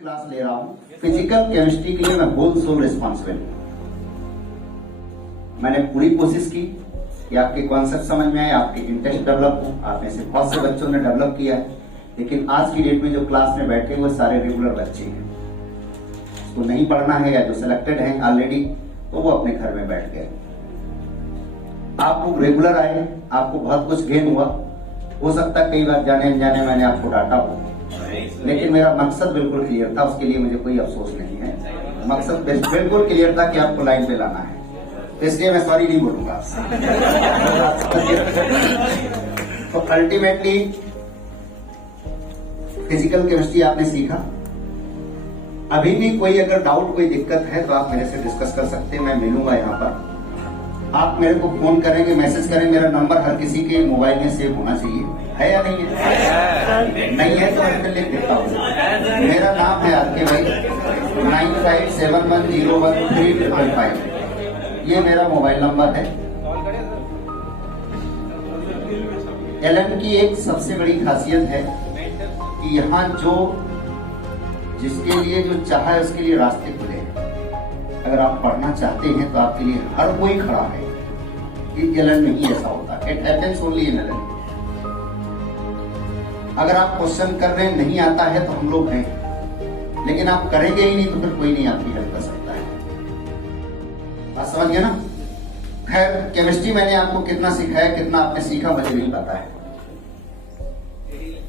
Class ले रहा हूँ। फिजिकल केमिस्ट्री के लिए मैं होल सोल रिस्पॉन्सिबल हूँ। मैंने पूरी कोशिश की कि आपके कॉन्सेप्ट समझ में आए, आपके इंटरेस्ट डेवलप हो। आप में से बहुत से बच्चों ने डेवलप किया है, लेकिन आज की डेट में जो क्लास में बैठे हुए सारे रेगुलर बच्चे हैं, उसको नहीं पढ़ना है या जो सिलेक्टेड हैं ऑलरेडी, तो वो अपने घर में बैठ गए। आप लोग रेगुलर आए, आपको बहुत कुछ गेन हुआ। हो सकता है कई बार जाने अनजाने मैंने आपको डांटा हो, लेकिन मेरा मकसद बिल्कुल क्लियर था, उसके लिए मुझे कोई अफसोस नहीं है। मकसद बिल्कुल क्लियर था कि आपको लाइन पे लाना है, तो इसलिए मैं सॉरी नहीं बोलूंगा। तो अल्टीमेटली फिजिकल केमिस्ट्री आपने सीखा। अभी भी कोई अगर डाउट, कोई दिक्कत है तो आप मेरे से डिस्कस कर सकते हैं। मैं मिलूंगा यहाँ पर। आप मेरे को फोन करेंगे, मैसेज करेंगे। मेरा नंबर हर किसी के मोबाइल में सेव होना चाहिए, है या नहीं है? नहीं है तो मैं लिख देता हूँ। मेरा नाम है आरके भाई, 9571013555। ये मेरा मोबाइल नंबर है। एलएन की एक सबसे बड़ी खासियत है कि यहाँ जो जिसके लिए जो चाहा है उसके लिए रास्ते खुले हैं। अगर आप पढ़ना चाहते हैं तो आपके लिए हर कोई खड़ा है। एलएन में ही ऐसा होता है, it happens only in L N. अगर आप क्वेश्चन कर रहे हैं, नहीं आता है तो हम लोग हैं, लेकिन आप करेंगे ही नहीं तो फिर कोई नहीं आपकी हेल्प कर सकता है। बात समझ गया ना? खैर, केमिस्ट्री मैंने आपको कितना सिखाया, कितना आपने सीखा मुझे नहीं पता है,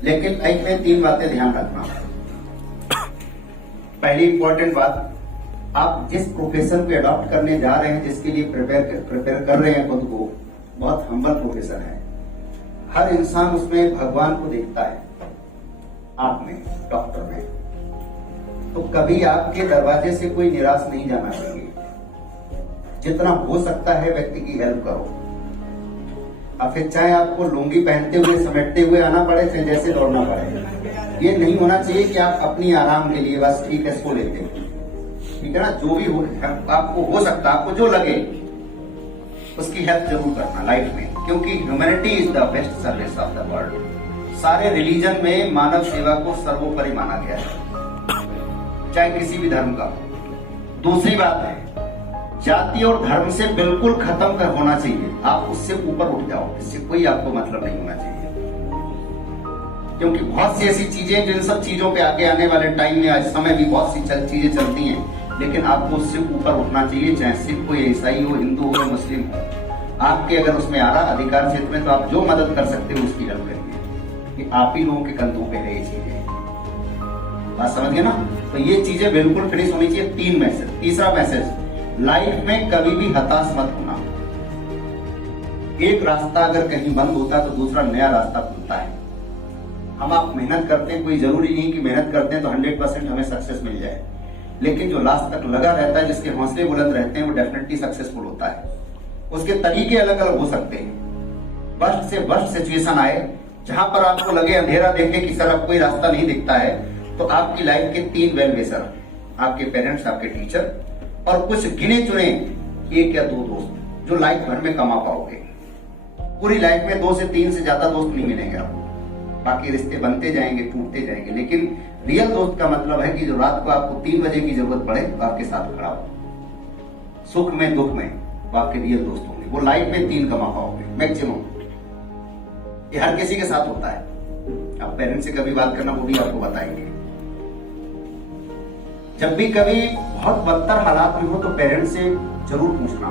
लेकिन लाइफ में 3 बातें ध्यान रखना। पहली इंपॉर्टेंट बात, आप जिस प्रोफेशन को अडॉप्ट करने जा रहे हैं, जिसके लिए प्रिपेयर कर रहे हैं खुद को, बहुत हम्बल प्रोफेशन है। हर इंसान उसमें भगवान को देखता है, आप में, डॉक्टर में। तो कभी आपके दरवाजे से कोई निराश नहीं जाना चाहिए। जितना हो सकता है व्यक्ति की हेल्प करो। अब फिर चाहे आपको लुंगी पहनते हुए, समेटते हुए आना पड़े, फिर जैसे दौड़ना पड़े, ये नहीं होना चाहिए कि आप अपनी आराम के लिए बस ठीक है सो लेते हैं। ठीक है ना? जो भी हो, आपको हो सकता है, आपको जो लगे उसकी हेल्प जरूर करना लाइफ में, क्योंकि humanity is the best service of the world. सारे रिलीजन में मानव सेवा को सर्वोपरि माना गया है, चाहे किसी भी धर्म का। दूसरी बात है, जाति और धर्म से बिल्कुल खत्म कर होना चाहिए। आप उससे ऊपर उठ जाओ, इससे कोई आपको मतलब नहीं होना चाहिए, क्योंकि बहुत सी ऐसी चीजें, जिन सब चीजों पे आगे आने वाले टाइम में, आज समय भी बहुत सी चीजें चलती हैं, लेकिन आपको उससे ऊपर उठना चाहिए। चाहे सिख हो, ईसाई हो, हिंदू हो, मुस्लिम हो, आपके अगर उसमें आ रहा अधिकार क्षेत्र में, तो आप जो मदद कर सकते हो उसकी हेल्प करिए। कि आप ही लोगों के कंधों पे है ये चीजें। बात समझ गए ना? तो ये चीजें बिल्कुल फिनिश होनी चाहिए। 3 मैसेज। तीसरा मैसेज, लाइफ में कभी भी हताश मत होना। एक रास्ता अगर कहीं बंद होता है तो दूसरा नया रास्ता खुलता है। हम आप मेहनत करते हैं, कोई जरूरी नहीं कि मेहनत करते हैं तो 100% हमें सक्सेस मिल जाए, लेकिन जो लास्ट तक लगा रहता है, जिसके हौसले बुलंद रहते हैं, वो डेफिनेटली सक्सेसफुल होता है। उसके तरीके अलग अलग हो सकते हैं। वर्स्ट से वर्स्ट सिचुएशन आए, जहां पर आपको लगे, अंधेरा देखे कि सर अब कोई रास्ता नहीं दिखता है, तो आपकी लाइफ के 3 वेल विशर, आपके पेरेंट्स, आपके टीचर और कुछ गिने चुने 1 या 2 दोस्त जो लाइफ भर में कमा पाओगे। पूरी लाइफ में 2 से 3 से ज्यादा दोस्त नहीं मिलेंगे आपको। बाकी रिश्ते बनते जाएंगे, टूटते जाएंगे, लेकिन रियल दोस्त का मतलब है कि जो रात को आपको 3 बजे की जरूरत पड़े तो आपके साथ खड़ा हो, सुख में दुख में, वो आपके रियल दोस्त होंगे। वो लाइफ में 3 कमा पाओगे मैक्सिमम। ये हर किसी के साथ होता है। आप पेरेंट्स से कभी बात करना, वो भी आपको बताएंगे। जब भी कभी बहुत बदतर हालात में हो तो पेरेंट्स से जरूर पूछना,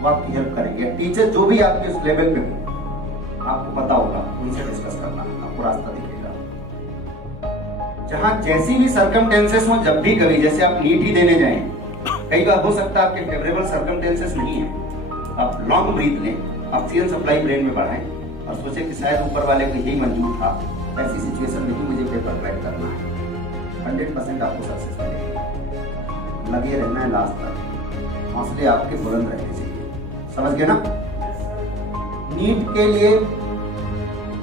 वो आपकी हेल्प करेंगे। टीचर जो भी आपके उस लेवल पे हो, आपको पता होगा, उनसे डिस्कस करना, आपको रास्ता दिखेगा। जहां जैसी भी सर्कमटेंसेस हो, जब भी कभी, जैसे आप नीट ही देने जाएं, कई बार हो सकता है आपके फेवरेबल सर्कमटेंसेस नहीं है, आप लॉन्ग ब्रीथ लें, ऑक्सीजन सप्लाई ब्रेन में बढ़ाएं और सोचे कि शायद ऊपर वाले को यही मंजूर था, ऐसी सिचुएशन में ही मुझे पेपर क्रैक करना है। 100% आपको सक्सेस मिलेगी। लगे रहना है लास्ट तक, हौसले आपके बुलंद रहने चाहिए। समझ गए ना? नीट के लिए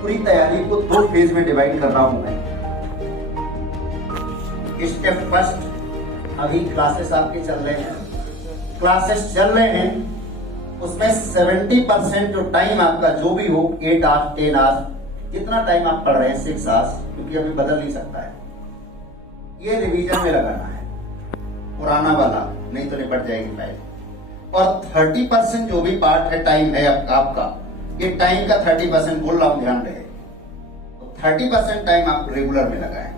पूरी तैयारी को 2 फेज में डिवाइड कर रहा हूं मैं। स्टेप फर्स्ट, अभी क्लासेस आपके चल रहे हैं, क्लासेस चल रहे हैं, उसमें 70% जो टाइम आपका जो भी हो, 8 आवर्स 10 आवर्स, जितना टाइम आप पढ़ रहे हैं, 6 आवर्स, क्योंकि अभी बदल नहीं सकता है, ये रिवीजन में लगाना है, पुराना वाला, नहीं तो निपट जाएगी फाइल। और 30% जो भी पार्ट है, टाइम है आपका, ये टाइम का 30% बोल रहा हूं, ध्यान रहे। तो 30% टाइम आप रेगुलर में लगाएं।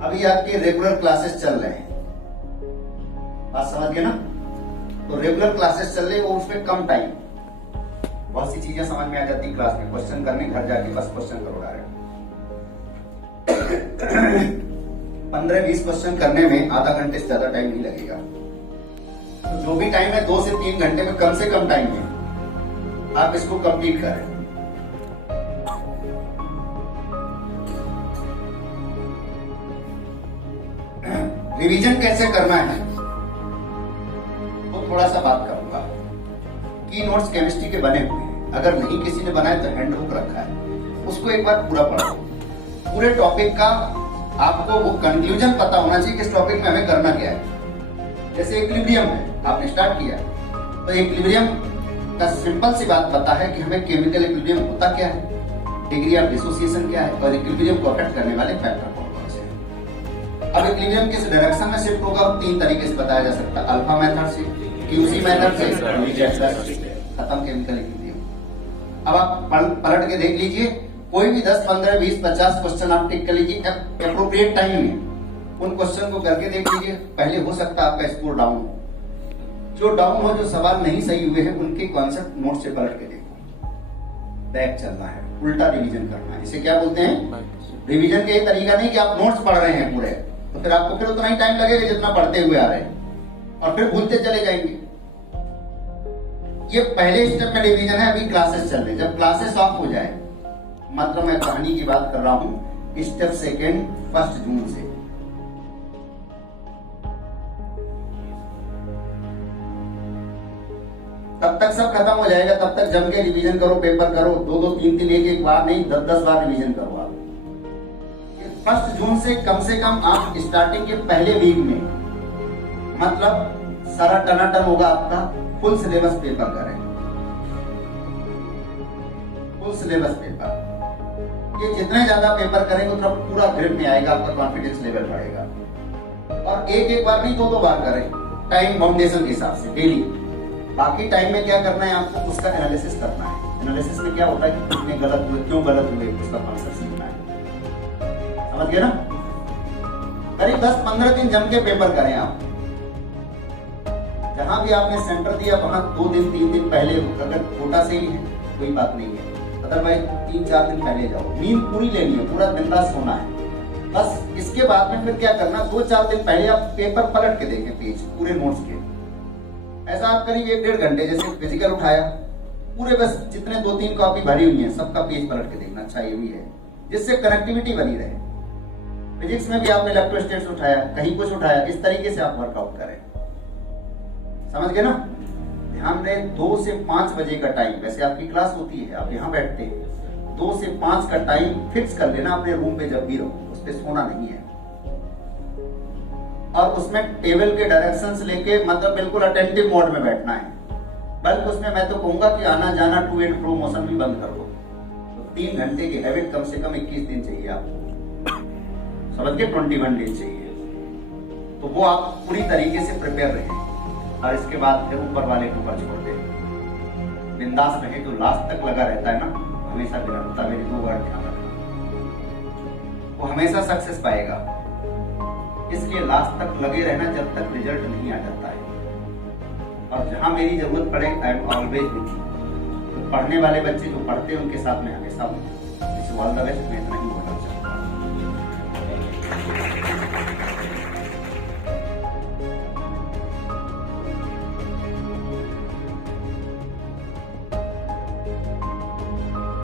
अभी आपके रेगुलर क्लासेस चल रहे हैं, बात समझ गए ना? तो रेगुलर क्लासेस चल रही है, वो उसमें कम टाइम, बहुत सी चीजें समझ में आ जाती है क्लास में, क्वेश्चन करने घर जाके बस क्वेश्चन करो डायरेक्ट। 15-20 क्वेश्चन करने में आधा घंटे से ज्यादा टाइम नहीं लगेगा। तो जो भी टाइम है 2 से 3 घंटे में, कम से कम टाइम में आप इसको कंप्लीट करें। रिवीजन कैसे करना है तो थोड़ा सा बात करूंगा। की नोट्स केमिस्ट्री के बने हुए हैं, अगर नहीं किसी ने बनाए तो हैंड बुक रखा है, उसको एक बार पूरा पढ़ो। पूरे टॉपिक का आपको वो कंक्लूजन पता होना चाहिए कि इस टॉपिक में हमें करना क्या है। जैसे इक्विलिब्रियम है, आपने स्टार्ट किया तो इक्विलिब्रियम का सिंपल सी बात पता है कि हमें केमिकल इक्विलिब्रियम होता क्या है, डिग्री ऑफ डिसोसिएशन क्या है, और इक्विलिब्रियम को अफेक्ट करने वाले फैक्टर कौन कौन से हैं। अब इक्विलिब्रियम किस डायरेक्शन में शिफ्ट होगा 3 तरीके से बताया जा सकता है, अल्फा मेथड से, क्यूसी मेथड से, खत्म केमिकल इक्विलिब्रियम। अब आप पलट के देख लीजिए, कोई भी 10, 15, 20, 50 क्वेश्चन आप टिक कर लीजिए एप्रोप्रिएट टाइम में, उन क्वेश्चन को करके देख लीजिए। पहले हो सकता है आपका स्कोर डाउन हो, जो डाउन हो, जो सवाल नहीं सही हुए हैं उनके कॉन्सेप्ट नोट से पलट के देखो। बैक चलना है, उल्टा रिवीजन करना है, इसे क्या बोलते हैं? रिवीजन का ये तरीका नहीं कि आप नोट्स पढ़ रहे हैं पूरे, तो फिर आपको फिर उतना ही टाइम लगेगा जितना पढ़ते हुए आ रहे हैं, और फिर भूलते चले जाएंगे। ये पहले स्टेप में रिवीजन है, अभी क्लासेस चल रही है। जब क्लासेस ऑफ हो जाए, मतलब मैं कहानी की बात कर रहा हूं, स्टेप सेकेंड 1 जून से, तब तक सब खत्म हो जाएगा। तब तक जम के रिवीजन करो, पेपर करो, 2-2, 3-3 एक बार नहीं, 10-10 बार रिवीजन करो आप। 1 जून से कम आप स्टार्टिंग के पहले वीक में, मतलब सारा टनाटन होगा आपका, फुल सिलेबस पेपर करें, फुल सिलेबस पेपर। ये जितने ज्यादा पेपर करेंगे उतना पूरा ग्रिप में आएगा, आपका कॉन्फिडेंस लेवल बढ़ेगा। और एक बार नहीं, 2-2 बार करें, टाइम बाउंडेशन के हिसाब से डेली। बाकी टाइम में क्या करना है आपको, उसका एनालिसिस करना है। एनालिसिस में क्या होता है कि कितने गलत हुए, क्यों गलत हुए, उसका कॉन्सेप्ट सीखना है। समझ गए ना? करीब 10-15 दिन जम के पेपर करें आप। जहां भी आपने सेंटर दिया वहां 2 दिन 3 दिन पहले, अगर छोटा से ही है कोई बात नहीं है, अदरवाइज 3-4 दिन पहले जाओ। नींद पूरी लेनी है, पूरा दिन रात सोना है। बस इसके बाद में फिर क्या करना, 2-4 दिन पहले आप पेपर पलट के देखें, पेज पूरे नोट्स के। ऐसा आप करीब 1-1.5 घंटे, जैसे फिजिकल उठाया, पूरे बस जितने 2-3 कॉपी भरी हुई है सबका पेज पलट के देखना। अच्छा ये भी है, जिससे कनेक्टिविटी बनी रहे। फिजिक्स में भी आपने इलेक्ट्रोस्टैटिक्स उठाया, कहीं कुछ उठाया, इस तरीके से आप वर्कआउट करें। समझ गए ना? ध्यान दें, 2 से 5 बजे का टाइम, वैसे आपकी क्लास होती है, आप यहाँ बैठते हैं, 2 से 5 का टाइम फिक्स कर लेना अपने रूम पे, जब भी रहो उस पे सोना नहीं है। और उसमें टेबल के डायरेक्शंस लेके, मतलब बिल्कुल अटेंटिव मोड में बैठना है। बल्कि उसमें मैं तो कहूंगा कि आना जाना टू एंड फ्रो मोशन भी बंद कर दो। तो 3 घंटे की हैबिट कम से कम 21 दिन चाहिए आपको, समझ के 21 डेज चाहिए। तो वो आप पूरी तरीके से प्रिपेयर रहे, और इसके बाद फिर ऊपर वाले के ऊपर छोड़ दे। बिंदास रहे, जो लास्ट तक लगा रहता है ना, हमेशा विनम्रता, मेरी 2 वर्ड ध्यान रखना, वो हमेशा सक्सेस पाएगा। इसलिए लास्ट तक लगे रहना जब तक रिजल्ट नहीं आ जाता है। और जहां मेरी जरूरत पड़े, I am always with you. पढ़ने वाले बच्चे जो पढ़ते हैं उनके साथ में हमेशा हूँ। ऑल द बेस्ट, मैं इतना ही बोलना चाहूँगा।